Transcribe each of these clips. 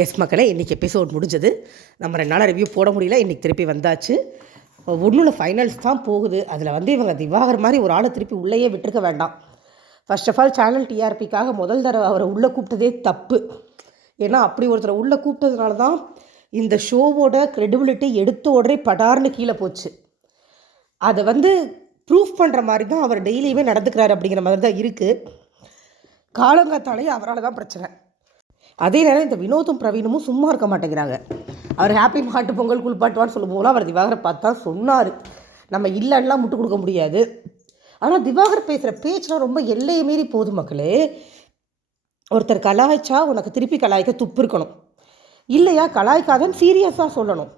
S மக்களே, இன்றைக்கி episode முடிஞ்சது. நம்ம 2 நாளாக ரிவ்யூ போட முடியல. இன்றைக்கி திருப்பி வந்தாச்சு. ஒன்றும் ஃபைனல்ஸ் தான் போகுது. அதில் இவங்க திவாகர் மாதிரி ஒரு ஆளை திருப்பி உள்ளேயே விட்டுருக்க வேண்டாம். ஃபர்ஸ்ட் ஆஃப் ஆல் சேனல் டிஆர்பிக்காக முதல் தடவை அவரை உள்ளே கூப்பிட்டதே தப்பு. ஏன்னா அப்படி ஒருத்தரை உள்ளே கூப்பிட்டதுனால தான் இந்த ஷோவோட க்ரெடிபிலிட்டி எடுத்த உடனே படார்னு கீழே போச்சு. அதை ப்ரூஃப் பண்ணுற மாதிரி தான் அவர் டெய்லியுமே நடந்துக்கிறாரு அப்படிங்கிற மாதிரி தான் இருக்குது. காலங்காத்தாலே அவரால் தான் பிரச்சனை. அதே நேரம் இந்த வினோத்தும் பிரவீனும் சும்மா இருக்க மாட்டேங்கிறாங்க. அவர் ஹாப்பி மாட்டு பொங்கல் குளிப்பாட்டுவான்னு சொல்லும் போதெல்லாம் அவர் திவாகரை பார்த்தா சொன்னார், நம்ம இல்லைன்னா முட்டு கொடுக்க முடியாது. ஆனால் திவாகர் பேசுகிற பேச்செலாம் ரொம்ப எல்லையை மீறி போகுது மக்களே. ஒருத்தர் கலாய்ச்சா உனக்கு திருப்பி கலாய்க்க துப்பு இருக்கணும், இல்லையா கலாய்க்காதன்னு சீரியஸாக சொல்லணும்.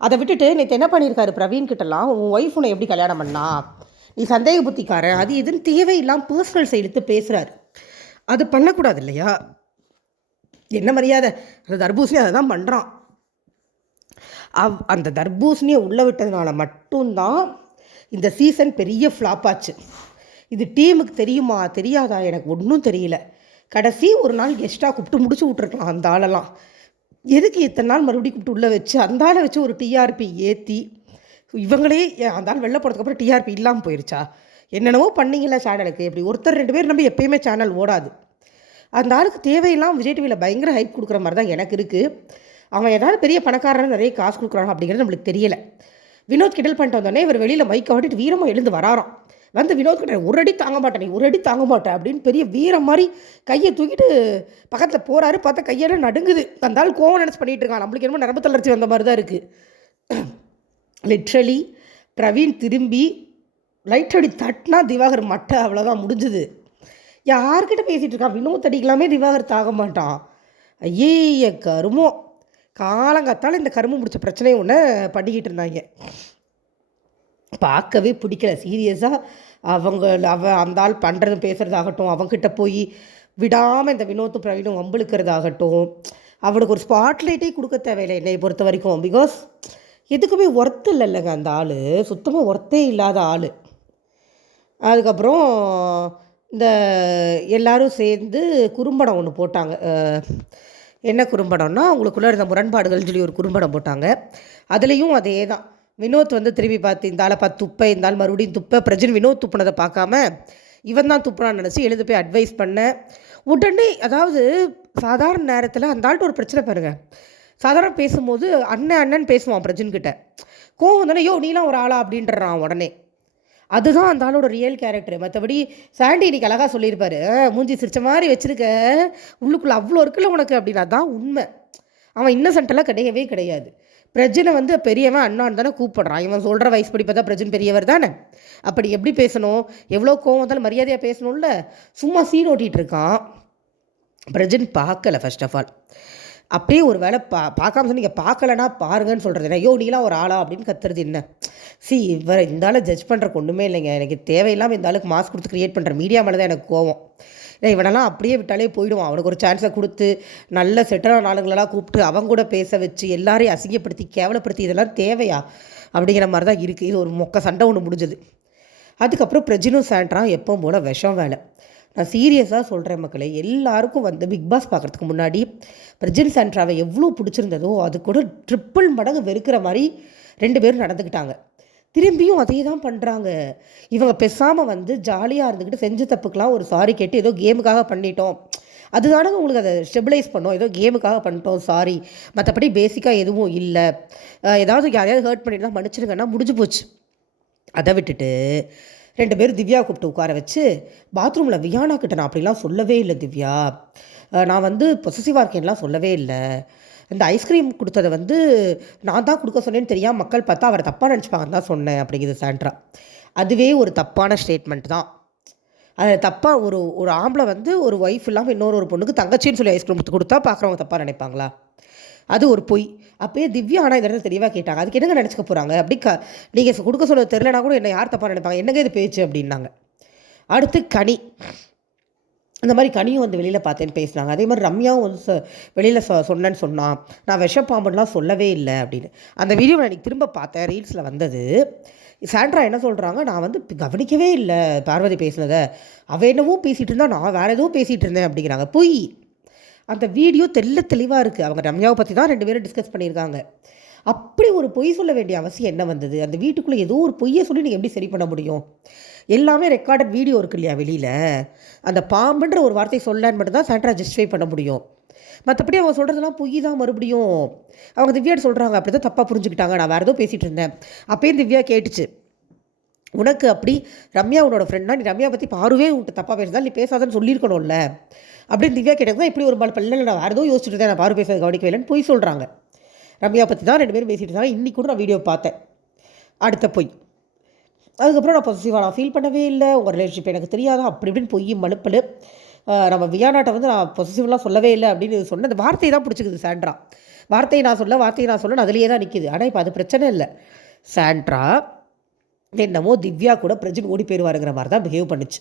அதை விட்டுட்டு நேற்று என்ன பண்ணியிருக்காரு பிரவீன் கிட்டலாம், உன் ஒய்ஃப் உன்னை எப்படி கல்யாணம் பண்ணா, நீ சந்தேக புத்திக்காரன், அது எதுன்னு தேவையில்லாமல் பர்சனல் சைடுத்து பேசுகிறாரு. அது பண்ணக்கூடாது இல்லையா? என்ன மரியாதை? அந்த தர்பூசணி அதை தான் பண்ணுறான். அந்த தர்பூசணியை உள்ளே விட்டதுனால மட்டும்தான் இந்த சீசன் பெரிய ஃப்ளாப் ஆச்சு. இது டீமுக்கு தெரியுமா தெரியாதா எனக்கு ஒன்றும் தெரியல. கடைசி ஒரு நாள் கெஸ்ட்டாக கூப்பிட்டு முடிச்சு விட்ருக்கலாம் அந்த ஆளெல்லாம். எதுக்கு இத்தனை நாள் மறுபடியும் கூப்பிட்டு உள்ளே வச்சு அந்த ஆளை வச்சு ஒரு டிஆர்பி ஏற்றி இவங்களே அந்த ஆள் வெளில போகிறதுக்கப்புறம் டிஆர்பி இல்லாமல் போயிடுச்சா? என்னென்னவோ பண்ணிங்களா சேனலுக்கு. இப்படி ஒருத்தர் 2 பேர் நம்ம எப்பயுமே சேனல் ஓடாது. அந்த ஆளுக்கு தேவையெல்லாம் விஜய் டிவியில் பயங்கர ஹைப் கொடுக்குற மாதிரி தான் எனக்கு இருக்குது. அவன் ஏதாவது பெரிய பணக்காரன் நிறைய காசு கொடுக்குறாங்க அப்படிங்கிறது நம்மளுக்கு தெரியலை. வினோத் கிண்டல் பண்ணிட்டு வந்தோடனே இவர் வெளியில் மைக்கை வாட்டிட்டு வீரமாக எழுந்து வராராம். வினோத் கிட்ட ஒரு அடி தாங்க மாட்டேன், நீ ஒரு அடி தாங்க மாட்டேன் அப்படின்னு பெரிய வீரம் மாதிரி கையை தூக்கிட்டு பக்கத்தில் போகிறாரு. பார்த்தா கையெல்லாம் நடுங்குது. அந்த ஆள் கோவம் நினச்சி பண்ணிகிட்டு இருக்கான். நம்மளுக்கு என்னமோ நரம்பு தளர்ச்சி வந்த மாதிரி தான் இருக்குது. லிட்ரலி பிரவீன் திரும்பி லைட் அடி தட்டினா திவாகர் மட்டை அவ்வளோதான் முடிஞ்சுது. யார்கிட்ட பேசிகிட்டு இருக்கான்? வினோத் அடிக்கலாமே திவாகர் தாக மாட்டான். ஐய கருமோ, காலங்காத்தால் இந்த கருமம் முடிச்ச பிரச்சனையை ஒன்று பண்ணிக்கிட்டு இருந்தாங்க. பார்க்கவே பிடிக்கல சீரியஸாக. அந்த ஆள் பண்ணுறது பேசுகிறதாகட்டும், அவங்ககிட்ட போய் விடாமல் இந்த வினோத்தும் பிரவீனும் வம்பளுக்கிறதாகட்டும், அவனுக்கு ஒரு ஸ்பாட்லைட்டே கொடுக்க தேவையில்லை என்னை பொறுத்த வரைக்கும். பிகாஸ் எதுக்குமே ஒர்த்து இல்லைங்க அந்த ஆள், சுத்தமாக ஒர்த்தே இல்லாத ஆள். அதுக்கப்புறம் இந்த எல்லோரும் சேர்ந்து குறும்படம் ஒன்று போட்டாங்க. என்ன குறும்படம்னா, அவங்களுக்குள்ளே இருந்த முரண்பாடுகள்னு சொல்லி ஒரு குறும்படம் போட்டாங்க. அதுலேயும் அதே தான். வினோத் திரும்பி பார்த்து இந்த ஆளை பார்த்து துப்ப, இந்த ஆள் மறுபடியும் துப்ப. பிரஜன் வினோத் துப்புனதை பார்க்காம இவன் தான் துப்புனான்னு நினச்சி எழுந்து போய் அட்வைஸ் பண்ண உடனே. அதாவது சாதாரண நேரத்தில் அந்த ஆள்கிட்ட ஒரு பிரச்சனை பாருங்கள். சாதாரண பேசும்போது அண்ணன் பேசுவான் பிரஜன்கிட்ட. கோவம் தானே, யோ நீலாம் ஒரு ஆளா அப்படின்றான் உடனே. அதுதான் அந்த ஆளோட ரியல் கேரக்டர். மற்றபடி சாண்டி இன்னைக்கு அழகாக சொல்லியிருப்பார், மூஞ்சி சிரிச்ச மாதிரி வச்சுருக்க, உள்ளுக்குள்ளே அவ்வளோ இருக்குல்ல உனக்கு அப்படின்னா தான் உண்மை. அவன் இன்னசென்ட்டெல்லாம் கிடையவே கிடையாது. பிரஜனை பெரியவன் அண்ணான்னு தானே கூப்பிடுறான். இவன் சொல்கிற வயசு படி பார்த்தா பிரஜன் பெரியவர் தானே. அப்படி எப்படி பேசணும், எவ்வளோ கோவம் வந்தாலும் மரியாதையாக பேசணும்ல. சும்மா சீன் ஓட்டிகிட்டு இருக்கான். பிரஜன் பார்க்கல ஃபர்ஸ்ட் ஆஃப் ஆல். அப்படியே ஒரு வேளை பார்க்காம சொன்னீங்க, பார்க்கலன்னா பாருங்கன்னு சொல்கிறது என்ன? ஐயோ நீலாம் ஒரு ஆளா அப்படின்னு கத்துறது என்ன? இவரை இந்த ஆளை ஜட்ஜ் பண்ணுறக்கு ஒன்றுமே இல்லைங்க. எனக்கு தேவையில்லாமல் இந்த ஆளுக்கு மாஸ்க் கொடுத்து க்ரியேட் பண்ணுற மீடியா மேலே தான் எனக்கு கோவம். ஏன்னா இவனெல்லாம் அப்படியே விட்டாலே போயிடுவான். அவனுக்கு ஒரு சான்ஸை கொடுத்து நல்ல செட்டலான ஆளுங்களெல்லாம் கூப்பிட்டு அவங்க கூட பேச வச்சு எல்லாரையும் அசிங்கப்படுத்தி கேவலப்படுத்தி இதெல்லாம் தேவையா அப்படிங்கிற மாதிரி தான் இருக்குது. இது ஒரு மொக்க சண்டை ஒன்று முடிஞ்சது. அதுக்கப்புறம் பிரஜினும் சாண்ட்ரா எப்பவும் போல் விஷம் வேலை. நான் சீரியஸாக சொல்கிறேன் மக்களே, எல்லாருக்கும் பிக் பாஸ் பார்க்குறதுக்கு முன்னாடி பிரஜின் சாண்ட்ராவை எவ்வளோ பிடிச்சிருந்ததோ அது கூட ட்ரிப்பிள் மடங்கு வெறுக்கிற மாதிரி 2 பேரும் நடந்துக்கிட்டாங்க. திரும்பியும் அதே தான் பண்ணுறாங்க. இவங்க பேசாமல் ஜாலியாக இருந்துக்கிட்டு செஞ்ச தப்புக்கெலாம் ஒரு சாரி கேட்டு ஏதோ கேமுக்காக பண்ணிட்டோம், அதுதானங்க உங்களுக்கு அதை ஸ்டெபிலைஸ் பண்ணோம், ஏதோ கேமுக்காக பண்ணிட்டோம் சாரி, மற்றபடி பேசிக்காக எதுவும் இல்லை, ஏதாவது யாரையாவது ஹர்ட் பண்ணிட்டு தான் மன்னிச்சிருங்கன்னா முடிஞ்சு போச்சு. அதை விட்டுட்டு 2 பேரும் திவ்யா கூப்பிட்டு உட்கார வச்சு பாத்ரூமில் வியானா கிட்ட நான் அப்படிலாம் சொல்லவே இல்லை திவ்யா, நான் பொசசிவாக இருக்கேன்லாம் சொல்லவே இல்லை, இந்த ஐஸ்கிரீம் கொடுத்ததை நான் தான் கொடுக்க சொன்னேன்னு தெரியாமல் மக்கள் பார்த்தா அவரை தப்பாக நினச்சிப்பாங்கன்னு தான் சொன்னேன் அப்படிங்கிறது சாண்ட்ரா. அதுவே ஒரு தப்பான ஸ்டேட்மெண்ட் தான். அது தப்பாக ஒரு ஆம்பளை ஒரு ஒய்ஃப் இல்லாமல் இன்னொரு பொண்ணுக்கு தங்கச்சின்னு சொல்லி ஐஸ்கிரீம் கொடுத்தா பார்க்குறவங்க தப்பாக நினைப்பாங்களா? அது ஒரு பொய். அப்போயே திவ்யா ஆனால் இந்த தெளிவாக கேட்டாங்க, அதுக்கு என்னங்க நினச்சிக்க போகிறாங்க? அப்படி நீங்கள் கொடுக்க சொல்ல தெரிலனா கூட என்ன யார் தப்பாக நினைப்பாங்க, என்னங்க இது பேச்சு அப்படின்னாங்க. அடுத்து கனி, இந்த மாதிரி கனியும் வெளியில் பார்த்தேன்னு பேசினாங்க. அதே மாதிரி ரம்யாவும் வெளியில் சொன்னேன்னு சொன்னான், நான் விஷப்பாம்புலாம் சொல்லவே இல்லை அப்படின்னு. அந்த வீடியோ நான் இன்றைக்கி திரும்ப பார்த்தேன், ரீல்ஸில் வந்தது. சாண்ட்ரா என்ன சொல்கிறாங்க, நான் கவனிக்கவே இல்லை பார்வதி பேசினதை, அவள் என்னவோ பேசிகிட்டு இருந்தா, நான் வேறு எதுவும் பேசிகிட்டு இருந்தேன் அப்படிங்கிறாங்க. பொய். அந்த வீடியோ தெளிவாக இருக்குது. அவங்க ரம்யாவை பற்றி தான் 2 பேரும் டிஸ்கஸ் பண்ணியிருக்காங்க. அப்படி ஒரு பொய் சொல்ல வேண்டிய அவசியம் என்ன வந்தது? அந்த வீட்டுக்குள்ளே ஏதோ ஒரு பொய்யை சொல்லி நீங்கள் எப்படி சரி பண்ண முடியும்? எல்லாமே ரெக்கார்டட் வீடியோ இருக்கு இல்லையா வெளியில். அந்த பாம்புன்ற ஒரு வார்த்தை சொல்லலான்னு மட்டும் தான் சாண்ட்ரா ஜஸ்டிஃபை பண்ண முடியும். மற்றபடி அவங்க சொல்கிறதெல்லாம் பொய் தான். மறுபடியும் அவங்க திவ்யாட்ட சொல்கிறாங்க, அப்படி தான் தப்பாக புரிஞ்சுக்கிட்டாங்க, நான் வேறு ஏதோ பேசிகிட்டு இருந்தேன். அப்போயும் திவ்யா கேட்டுச்சு, உனக்கு அப்படி ரம்யா உன்னோட ஃப்ரெண்ட்னா நீ ரம்யா பற்றி பாருவே உன்ட்டு தப்பாக பேசுறதா நீ பேசாதன்னு சொல்லியிருக்கணும்ல அப்படின்னு திவ்யா கேட்டது தான் இப்படி ஒரு பல்ல நான் வேறு ஏதோ யோசிச்சுட்டு இருந்தேன், நான் பாரு பேசுறது கவனிக்கவே இல்லைன்னு பொய் சொல்கிறாங்க. ரம்யா பற்றி தான் 2 பேரும் பேசிகிட்டு இருந்தாங்க. இன்றைக்கி கூட நான் வீடியோ பார்த்தேன். அடுத்த பொய். அதுக்கப்புறம் நான் பாசிட்டிவாக நான் ஃபீல் பண்ணவே இல்லை, உங்கள் ரிலேஷன்ஷிப் எனக்கு தெரியாதா அப்படி இப்படின்னு பொய் மழுப்பல். நம்ம வியானாட்டை வந்து நான் பொசிட்டிவ்லாம் சொல்லவே இல்லை அப்படின்னு சொன்ன அந்த வார்த்தையை தான் பிடிச்சிக்குது சாண்ட்ரா. வார்த்தையை நான் சொல்ல அதுலேயே தான் நிற்கிது. ஆனால் இப்போ அது பிரச்சனை இல்லை. சாண்ட்ரா என்னமோ திவ்யா கூட பிரஜின் ஓடி போயிடுவாருங்கிற மாதிரி தான் பிஹேவ் பண்ணுச்சு.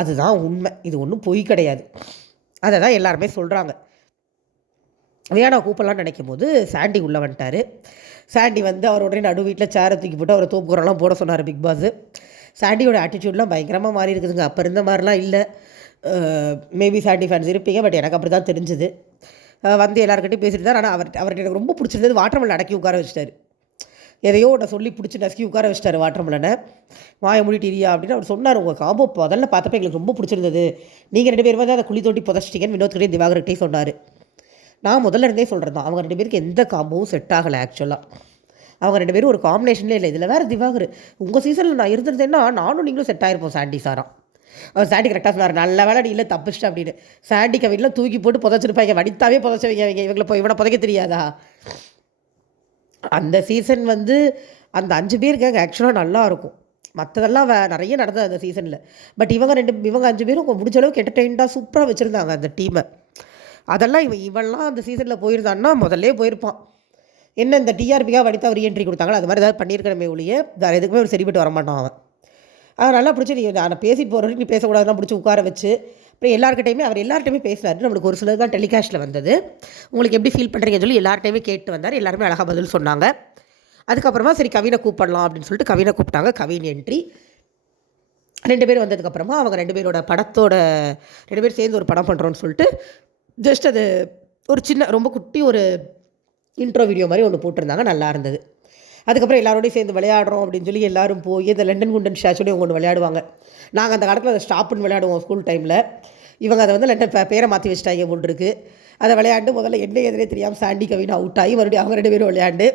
அதுதான் உண்மை. இது ஒன்றும் பொய் கிடையாது. அதை தான் எல்லாருமே சொல்கிறாங்க. வியானா கூப்பிடலான்னு நினைக்கும் போது சாண்டி உள்ளே வந்துட்டார். சாண்டி வந்து அவரோட நடு வீட்டில் சேரை தூக்கி போட்டு அவரை தோப்புக்குறலாம் போட சொன்னார் பிக் பாஸ். சாண்டியோட ஆட்டிடியூட்லாம் பயங்கரமாக மாறி இருக்குதுங்க. அப்போ இருந்த மாதிரிலாம் இல்லை. மேபி சாண்டி ஃபேன்ஸ் இருப்பீங்க, பட் எனக்கு அப்படி தான் தெரிஞ்சுது. வந்து எல்லாருக்கிட்டையும் பேசிட்டு தான். ஆனால் அவர்கிட்ட எனக்கு ரொம்ப பிடிச்சிருந்தது வாட்டர்மெலன் அடக்கி உட்கார வச்சிட்டாரு. எதையோ ஒன்று சொல்லி பிடிச்சி நசுக்கி உட்கார வச்சிட்டாரு வாட்டர்மெலனை. வாய மூடிட்டீரியா அப்படின்னு அவர் சொன்னார். உங்கள் காம்போ முதல்ல பார்த்தப்ப எங்களுக்கு ரொம்ப பிடிச்சிருந்தது, நீங்கள் 2 பேரும் வந்து அதை குழி தோண்டி புதைச்சிட்டிங்கன்னு வினோத்கிட்டையும் திவாகர்கிட்டையும் சொன்னார். நான் முதல்ல இருந்தே சொல்கிறது தான், அவங்க 2 பேருக்கு எந்த காம்போவும் செட் ஆகலை. ஆக்சுவலாக அவங்க 2 பேரும் ஒரு காம்பினேஷன்லேயே இல்லை. இதில் வேறு திவாகர், உங்கள் சீசனில் நான் இருந்திருந்தேன்னா நானும் நீங்களும் செட் ஆகிருப்போம் சாண்டி சாரா. அவர் சாண்டி கரெக்டாக சொன்னார், நல்ல வேலை நீ இல்லை தப்பிச்சிட்டா அப்படின்னு. சாண்டி கவின்லாம் தூக்கி போட்டு புதைச்சிருப்பாங்க, வடித்தாவே புதைச்சவங்க அவங்க. இவங்களை இவனை புதைக்க தெரியாதா? அந்த சீசன் வந்து அந்த 5 பேருக்காக ஆக்சுவலாக நல்லாயிருக்கும். மற்றதெல்லாம் நிறைய நடந்தது அந்த சீசனில். பட் இவங்க 5 பேரும் முடிஞ்ச அளவுக்கு என்டர்டெயின்டாக சூப்பராக வச்சுருந்தாங்க அந்த டீமை. அதெல்லாம் இவன்லாம் அந்த சீசனில் போயிருந்தான்னா முதல்லே போயிருப்பான். என்ன இந்த டிஆர்பிக்காக வடித்தா ஒரு என்ட்ரி கொடுத்தாங்களோ அது மாதிரி ஏதாவது பண்ணியிருக்கணுமே ஒழிய வேறு எதுக்குமே ஒரு சரிப்பட்டு வரமாட்டான் அவன். அவன் நல்லா பிடிச்சி நீ நான் பேசிட்டு போகிற வரைக்கும் நீ பேசக்கூடாதுலாம் பிடிச்சி உட்கார வச்சு அப்புறம் எல்லார்கிட்டையுமே பேசினார். நம்மளுக்கு ஒரு சிலர் தான் டெலிகாஸ்ட்டில் வந்தது. உங்களுக்கு எப்படி ஃபீல் பண்ணுறீங்கன்னு சொல்லி எல்லார்ட்டையுமே கேட்டு வந்தார். எல்லாருமே அழகாக பதில் சொன்னாங்க. அதுக்கப்புறமா சரி கவினை கூப்பிடலாம் அப்படின்னு சொல்லிட்டு கவினை கூப்பிட்டாங்க. கவின் என்ட்ரி 2 பேர் வந்ததுக்கப்புறமா அவங்க 2 பேரோட படத்தோட 2 பேர் சேர்ந்து ஒரு படம் பண்ணுறோன்னு சொல்லிட்டு ஜஸ்ட் அது ஒரு சின்ன ரொம்ப குட்டி ஒரு இன்ட்ரோ வீடியோ மாதிரி ஒன்று போட்டிருந்தாங்க. நல்லா இருந்தது. அதுக்கப்புறம் எல்லாரோடையும் சேர்ந்து விளையாடுறோம் அப்படின்னு சொல்லி எல்லோரும் போய் இந்த லண்டன் குண்டன் ஸ்டாச்சுலேயும் ஒன்று விளையாடுவாங்க. நாங்கள் அந்த காலத்தில் அதை ஸ்டாப்புன்னு விளையாடுவோம் ஸ்கூல் டைமில். இவங்க அதை வந்து லண்டன் பேரை மாற்றி வச்சிட்டாங்க போல் இருக்குது. அதை விளையாண்டு முதல்ல என்ன எதிரே தெரியாமல் சாண்டி கவின் அவுட் ஆகி மறுபடியும் அவங்க 2 பேரும் விளையாண்டு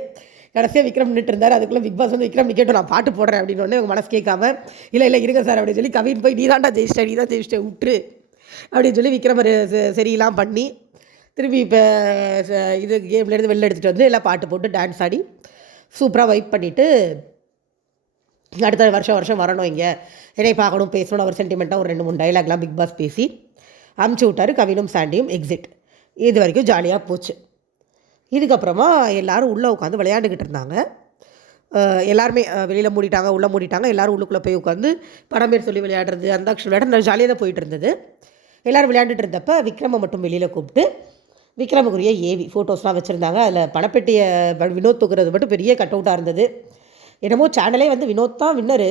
கடைசியாக விக்ரம் நின்றுட்டு இருந்தார். அதுக்குள்ளே பிக் பாஸ் வந்து விக்ரம் நிற்கட்டும் நான் பாட்டு போடுறேன் அப்படின்னு ஒன்று அவங்க மனசு கேட்காம இல்லை இருங்க சார் அப்படின்னு சொல்லி கவின் போய் நீ தான் ஜெயிச்சிட்டேன் விட்டுரு அப்படின்னு சொல்லி விக்ரம் சரியெல்லாம் பண்ணி திரும்பி இப்போ இது கேம்லேருந்து வெளில எடுத்துகிட்டு வந்து எல்லாம் பாட்டு போட்டு டான்ஸ் ஆடி சூப்பராக வைப் பண்ணிவிட்டு அடுத்த வருஷம் வரணும் இங்கே என்னை பார்க்கணும் பேசணும் அவர் சென்டிமெண்ட்டாக ஒரு 2-3 டைலாக்லாம் பிக் பாஸ் பேசி அமுச்சு விட்டார். கவினும் சாண்டியும் எக்ஸிட். இது வரைக்கும் ஜாலியாக போச்சு. இதுக்கப்புறமா எல்லோரும் உள்ளே உட்காந்து விளையாண்டுக்கிட்டு இருந்தாங்க. எல்லாருமே வெளியில் மூடிட்டாங்க, உள்ளே மூடிட்டாங்க. எல்லோரும் உள்ளுக்குள்ளே போய் உட்காந்து படம் பேர் சொல்லி விளையாடுறது அந்தாக்ஷன் விளையாட ஜாலியாக தான் போயிட்டு இருந்தது. எல்லோரும் விளையாண்டுட்டு இருந்தப்போ விக்ரமை மட்டும் வெளியில் கூப்பிட்டு விக்ரமுக்குரிய ஏவி ஃபோட்டோஸ்லாம் வச்சுருந்தாங்க. அதில் பணப்பெட்டியை வினோத் தூக்குறது மட்டும் பெரிய கட் அவுட்டாக இருந்தது. என்னமோ சேனலே வந்து வினோத் தான் வின்னரு,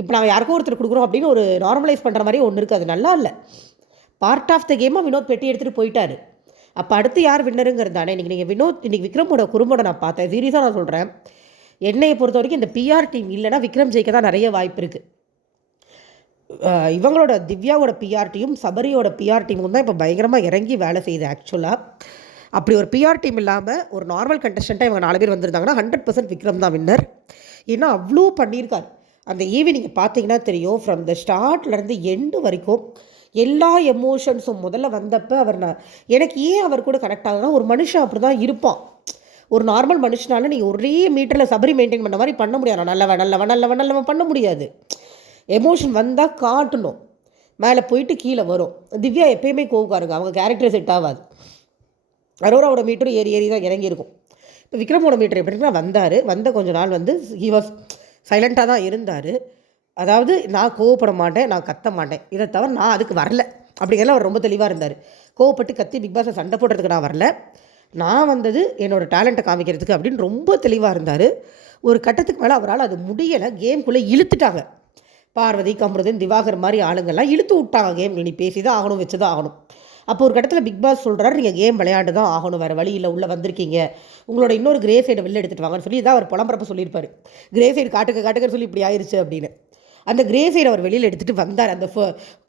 இப்போ நாங்கள் யாருக்கும் ஒருத்தர் கொடுக்குறோம் அப்படின்னு ஒரு நார்மலைஸ் பண்ணுற மாதிரி ஒன்று இருக்குது. அது நல்லா இல்லை. பார்ட் ஆஃப் த கேமாக வினோத் பெட்டி எடுத்துகிட்டு போயிட்டார். அப்போ அடுத்து யார் வின்னருங்கிறதானே இன்றைக்கி இன்றைக்கி விக்ரமோட குறும்போட நான் பார்த்தேன். சீரியஸாக நான் சொல்கிறேன், என்னையை பொறுத்த வரைக்கும் இந்த பிஆர் டீம் இல்லைனா விக்ரம் ஜெயிக்க தான் நிறைய வாய்ப்பு இருக்குது. இவங்களோட திவ்யாவோட பிஆர் டீம் சபரியோட பிஆர் டீமும் தான் இப்போ பயங்கரமாக இறங்கி வேலை செய்யுது. ஆக்சுவலாக அப்படி ஒரு பிஆர் டீம் இல்லாமல் ஒரு நார்மல் கண்டஸ்டண்ட்டாக இவங்க 4 பேர் வந்திருந்தாங்கன்னா 100% விக்ரம் தான் வின்னர். ஏன்னா அவ்வளோ பண்ணியிருக்கார். அந்த ஈவி நீங்கள் பார்த்தீங்கன்னா தெரியும், ஃப்ரம் த ஸ்டார்ட்லேருந்து எண்டு வரைக்கும் எல்லா எமோஷன்ஸும் முதல்ல வந்தப்போ எனக்கு ஏன் அவர் கூட கனெக்ட் ஆகுதுன்னா ஒரு மனுஷன் அப்படி தான் இருப்பான். ஒரு நார்மல் மனுஷனால நீங்கள் ஒரே மீட்டரில் சபரி மெயின்டைன் பண்ண மாதிரி பண்ண முடியாது. நல்லவன் பண்ண முடியாது. எமோஷன் வந்தால் காட்டணும், மேலே போயிட்டு கீழே வரும். திவ்யா எப்பயுமே கோவுக்காருங்க, அவங்க கேரக்டர் செட் ஆகாது. அரோராவோட மீட்டரும் ஏறி தான் இறங்கியிருக்கும். இப்போ விக்ரமோட மீட்டர் எப்படின்னா வந்த கொஞ்ச நாள் வந்து ஹி வாஸ் சைலண்ட்டாக தான் இருந்தார். அதாவது நான் கோவப்பட மாட்டேன், நான் கத்த மாட்டேன், இதை தவிர நான் அதுக்கு வரல அப்படிங்கிறதுல அவர் ரொம்ப தெளிவாக இருந்தார். கோவப்பட்டு கத்தி பிக் பாஸை சண்டை போடுறதுக்கு நான் வரல, நான் வந்தது என்னோடய டேலண்ட்டை காமிக்கிறதுக்கு அப்படின்னு ரொம்ப தெளிவாக இருந்தார். ஒரு கட்டத்துக்கு மேலே அவரால் அது முடியலை. கேம்குள்ளே இழுத்துட்டாங்க. பார்வதி கம்ருதன் திவாகர் மாதிரி ஆளுங்கள்லாம் இழுத்து விட்டாங்க கேம். நீ பேசி தான் ஆகணும், வச்சு தான் ஆகணும். அப்போ ஒரு இடத்துல பிக் பாஸ் சொல்கிறாரு, நீங்கள் கேம் விளையாண்டு தான் ஆகணும், வேறு வழி இல்லை, உள்ளே வந்திருக்கீங்க, உங்களோட இன்னொரு கிரே சைடை வெளில எடுத்துகிட்டு வாங்கன்னு சொல்லி இதான் அவர் புலம்புறப்ப சொல்லியிருப்பார். கிரே சைடு காட்டுக்கன்னு சொல்லி இப்படி ஆயிடுச்சு அப்படின்னு. அந்த கிரே சைடு அவர் வெளியில் எடுத்துகிட்டு வந்தார். அந்த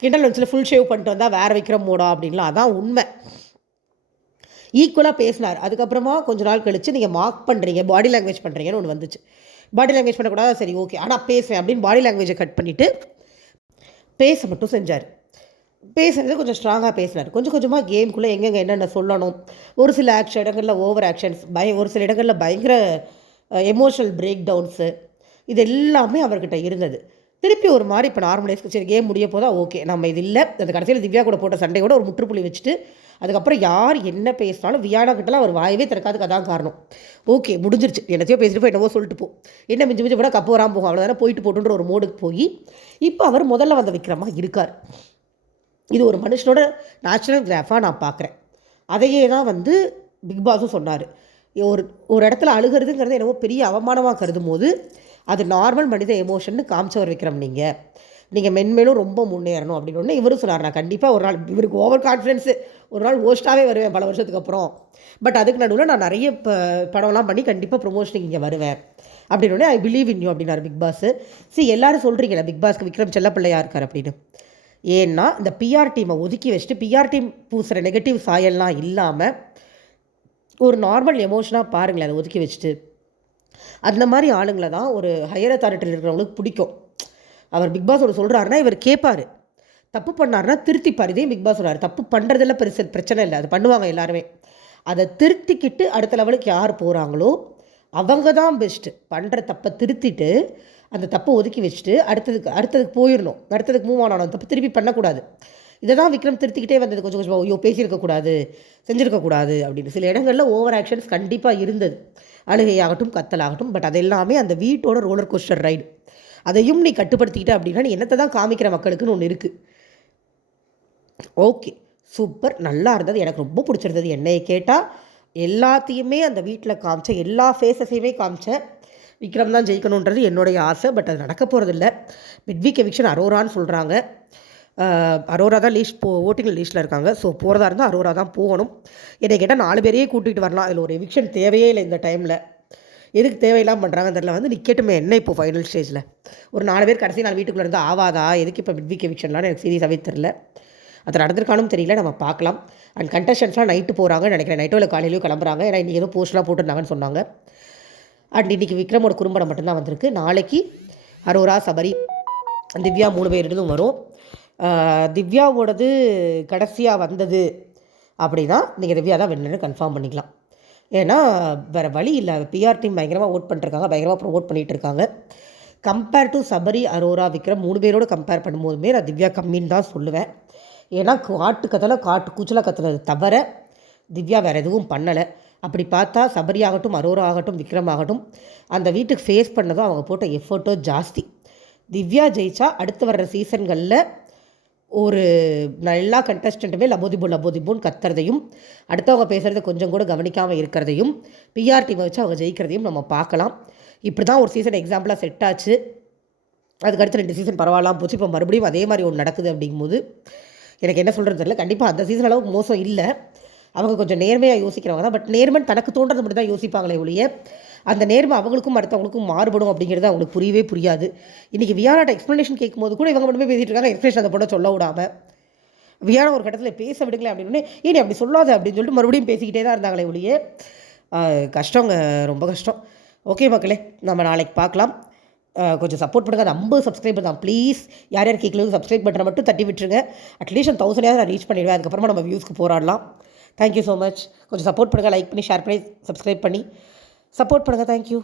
கிண்டல் லஞ்சில் ஃபுல் ஷேவ் பண்ணிட்டு வந்தால் வேறு விக்ரம் மோடா அப்படின்லாம், அதான் உண்மை. ஈக்குவலாக பேசினார். அதுக்கப்புறமா கொஞ்ச நாள் கழித்து நீங்கள் மார்க் பண்ணுறீங்க, பாடி லாங்குவேஜ் பண்ணுறீங்கன்னு ஒன்று வந்துச்சு. பாடி லாங்குவேஜ் பண்ணக்கூடாது, சரி ஓகே, ஆனால் பேசுவேன் அப்படின்னு பாடி லாங்குவேஜை கட் பண்ணிவிட்டு பேச மட்டும் செஞ்சார். பேசுகிறது கொஞ்சம் ஸ்ட்ராங்காக பேசினார். கொஞ்சம் கொஞ்சமாக கேமுக்குள்ளே எங்கெங்கே என்னென்ன சொல்லணும், ஒரு சில இடங்களில் ஓவர் ஆக்ஷன்ஸ், ஒரு சில இடங்களில் பயங்கர எமோஷனல் பிரேக் டவுன்ஸு, இது எல்லாமே அவர்கிட்ட இருந்தது. திருப்பி ஒரு மாதிரி இப்போ நார்மலைஸ்க்கு சரி கேம் முடிய போதா ஓகே, நம்ம இது இல்லை, அந்த கடைசியில் திவ்யா கூட போட்ட சண்டையோட ஒரு முற்றுப்புள்ளி வச்சுட்டு அதுக்கப்புறம் யார் என்ன பேசினாலும் வியானா கிட்டலாம் அவர் வாயவே திறக்காதுக்கு அதான் காரணம். ஓகே முடிஞ்சிருச்சு, என்னத்தையோ பேசிட்டு போய் என்னவோ சொல்லிட்டு போ, என்ன மிஞ்சி மிஞ்சி கூட கப்பு வராமல் போகும், அவ்வளோதானே, போயிட்டு போட்டுன்ற ஒரு மோடுக்கு போய் இப்போ அவர் முதல்ல வந்த விக்ரமாக இருக்கார். இது ஒரு மனுஷனோட நேச்சுரல் கிராஃபாக நான் பார்க்குறேன். அதையே தான் வந்து பிக் பாஸும் சொன்னார். ஒரு இடத்துல அழுகிறதுங்கிறது என்னவோ பெரிய அவமானமாக கருதும் போது அது நார்மல் மனித எமோஷன்னு காமிச்சவர் விக்ரம். நீங்கள் மென்மேலும் ரொம்ப முன்னேறணும் அப்படின்னு ஒன்று இவரும் சொன்னார். நான் கண்டிப்பாக ஒரு நாள், இவருக்கு ஓவர் கான்ஃபிடென்ஸு, ஒரு நாள் ஹோஸ்ட்டாகவே வருவேன் பல வருஷத்துக்கு அப்புறம், பட் அதுக்கு நடுவில் நான் நிறைய படம்லாம் பண்ணி கண்டிப்பாக ப்ரொமோஷனுக்கு இங்கே வருவேன் அப்படின்னு ஐ பிலீவ் இன் யூ அப்படின்னாரு பிக் பாஸ். எல்லோரும் சொல்கிறீங்களா பிக் பாஸ்க்கு விக்ரம் செல்லப்பிள்ளையாக இருக்கார் அப்படின்னு. ஏன்னா இந்த பிஆர் டீமை ஒதுக்கி வச்சுட்டு பிஆர் டீம் பூசுகிற நெகட்டிவ் சாயல்லாம் இல்லாமல் ஒரு நார்மல் எமோஷனாக பாருங்களேன், அதை ஒதுக்கி வச்சுட்டு. அந்த மாதிரி ஆளுங்களை தான் ஒரு ஹையர் அத்தாரிட்டியில் இருக்கிறவங்களுக்கு பிடிக்கும். அவர் பிக் பாஸோட சொல்கிறாருன்னா இவர் கேட்பார், தப்பு பண்ணார்னா திருத்திப்பார். இதே பிக் பாஸ் சொல்கிறார், தப்பு பண்ணுறதெல்லாம் பிரச்சனை இல்லை, அது பண்ணுவாங்க எல்லாருமே, அதை திருத்திக்கிட்டு அடுத்த லெவலுக்கு யார் போகிறாங்களோ அவங்க தான் பெஸ்ட்டு. பண்ணுற தப்பை திருத்திட்டு அந்த தப்பை ஒதுக்கி வச்சுட்டு அடுத்ததுக்கு போயிடணும், அடுத்ததுக்கு மூவ் ஆனோம், தப்பு திருப்பி பண்ணக்கூடாது. இதை தான் விக்ரம் திருத்திக்கிட்டே வந்தது. கொஞ்சம் கொஞ்சமாக ஐயோ பேசியிருக்கக்கூடாது, செஞ்சுருக்கக்கூடாது அப்படின்னு. சில இடங்களில் ஓவர் ஆக்ஷன்ஸ் கண்டிப்பாக இருந்தது, அழுகையாகட்டும் கத்தலாகட்டும். பட் அது எல்லாமே அந்த வீட்டோட ரோலர் கோஸ்டர் ரைடு. அதையும் நீ கட்டுப்படுத்திக்கிட்ட அப்படின்னா நீ என்னத்தை தான் காமிக்கிற மக்களுக்குன்னு ஒன்று இருக்குது. ஓகே சூப்பர், நல்லா இருந்தது, எனக்கு ரொம்ப பிடிச்சிருந்தது. என்னையை கேட்டால் எல்லாத்தையுமே அந்த வீட்டில் காமிச்ச எல்லா ஃபேஸஸையுமே காமிச்ச விக்ரம் தான் ஜெயிக்கணுன்றது என்னுடைய ஆசை. பட் அது நடக்க போகிறதில்ல. மிட்வீக் எவிக்ஷன் அரோரான்னு சொல்கிறாங்க. அரோரா தான் ஓட்டிங் லிஸ்ட்டில் இருக்காங்க. ஸோ போகிறதா இருந்தால் அரோரா தான் போகணும். என்னை கேட்டால் 4 பேரையே கூட்டிகிட்டு வரலாம், அதில் ஒரு எவிக்ஷன் தேவையே இல்லை இந்த டைமில். எதுக்கு தேவையில்லாமல் பண்ணுறாங்க தெரியல. வந்து நிற்கட்டுமே என்ன இப்போ ஃபைனல் ஸ்டேஜில் ஒரு 4 பேர் கடைசி 4 வீட்டுக்குள்ளே இருந்தால் ஆவாதா, எதுக்கு இப்போ மிட்வீக் எவிக்ஷன்லாம் எனக்கு சீரியஸாகவே தெரில. அது நடந்திருக்கானும் தெரியல, நம்ம பார்க்கலாம். அண்ட் கண்டஸ்டன்ஸ்லாம் நைட்டு போகிறாங்கன்னு நினைக்கிறேன், நைட்டோ இல்லை காலையிலையும் கிளம்புறாங்க. ஏன்னா இன்றைக்கி ஏதோ போஸ்ட்லாம் போட்டுருந்தாங்கன்னு சொன்னாங்க. அண்ட் இன்றைக்கி விக்ரமோட குறும்படம் மட்டும்தான் வந்திருக்கு. நாளைக்கு அரோரா, சபரி, திவ்யா 3 பேர் இதுவும் வரும். திவ்யாவோடது கடைசியாக வந்தது அப்படின்னா நீங்கள் திவ்யா தான் வென்னு கன்ஃபார்ம் பண்ணிக்கலாம். ஏன்னா வேறு வழி இல்லை, பிஆர் டீம் பயங்கரமாக ஓட் பண்ணிட்டுருக்காங்க, பயங்கரமாக ப்ரொமோட் பண்ணிகிட்டு இருக்காங்க. கம்பேர் டு சபரி, அரோரா, விக்ரம் 3 பேரோடு கம்பேர் பண்ணும்போதுமே நான் திவ்யா கம்மின்னு தான் சொல்லுவேன். ஏன்னா காட்டு கூச்சலாக கத்துனது தவிர திவ்யா வேறு எதுவும் பண்ணலை. அப்படி பார்த்தா சபரி ஆகட்டும், அரோரா ஆகட்டும், விக்ரம் ஆகட்டும் அந்த வீட்டுக்கு ஃபேஸ் பண்ணதும் அவங்க போட்ட எஃபர்ட்டோ ஜாஸ்தி. திவ்யா ஜெயிச்சா அடுத்து வர்ற சீசன்களில் ஒரு எல்லா கண்டஸ்டண்ட்டுமே லபோதிபோன்னு கத்துறதையும் அடுத்தவங்க பேசுகிறத கொஞ்சம் கூட கவனிக்காமல் இருக்கிறதையும் பிஆர் டீமை வச்சு அவங்க ஜெயிக்கிறதையும் நம்ம பார்க்கலாம். இப்படி தான் ஒரு சீசன் எக்ஸாம்பிளாக செட் ஆச்சு. அதுக்கடுத்து 2 சீசன் பரவாயில்லாமல் போச்சு. இப்போ மறுபடியும் அதே மாதிரி ஒன்று நடக்குது அப்படிங்கும்போது எனக்கு என்ன சொல்கிறது தெரியல. கண்டிப்பாக அந்த சீசன் அளவுக்கு மோசம் இல்லை, அவங்க கொஞ்சம் நேர்மையாக யோசிக்கிறவங்க தான். பட் நேர்மை தனக்கு தோன்றது மட்டும் தான் யோசிப்பாங்களே ஒழிய அந்த நேர்மை அவங்களுக்கும் அடுத்தவங்களுக்கும் மாறுபடும் அப்படிங்கிறது அவங்களுக்கு புரியவே புரியாது. இன்றைக்கி வியானாட்ட எக்ஸ்ப்ளனேஷன் கேட்கும்போது கூட இவங்க மட்டுமே பேசிகிட்டு இருக்காங்க, எக்ஸ்ப்ளனேஷன் அந்த பொண்ணை சொல்ல விடாமல். வியானா ஒரு கட்டத்தில் பேச விடுங்களேன் அப்படின்னு, ஏன் அப்படி சொல்லாத அப்படின்னு சொல்லிட்டு மறுபடியும் பேசிக்கிட்டே தான் இருந்தாங்களே ஒழிய கஷ்டங்க, ரொம்ப கஷ்டம். ஓகே மக்களே, நம்ம நாளைக்கு பார்க்கலாம். கொஞ்சம் சப்போர்ட் பண்ணுங்கள். அது 50 சப்ஸ்கிரைபர் தான் ப்ளீஸ். யார் கேட்கலாம் சப்ஸ்கிரைப் பண்ணுற மட்டும் தட்டி விட்டுருங்க. அட்லீஸ்ட் 1000 நான் ரீச் பண்ணிடுவேன். அதுக்கப்புறமா நம்ம வியூஸ்க்கு போராடலாம். Thank you so much. கொஞ்சம் சப்போர்ட் பண்ணுங்கள், லைக் பண்ணி ஷேர் பண்ணி சப்ஸ்கிரைப் பண்ணி சப்போர்ட் பண்ணுங்கள். தேங்க்யூ.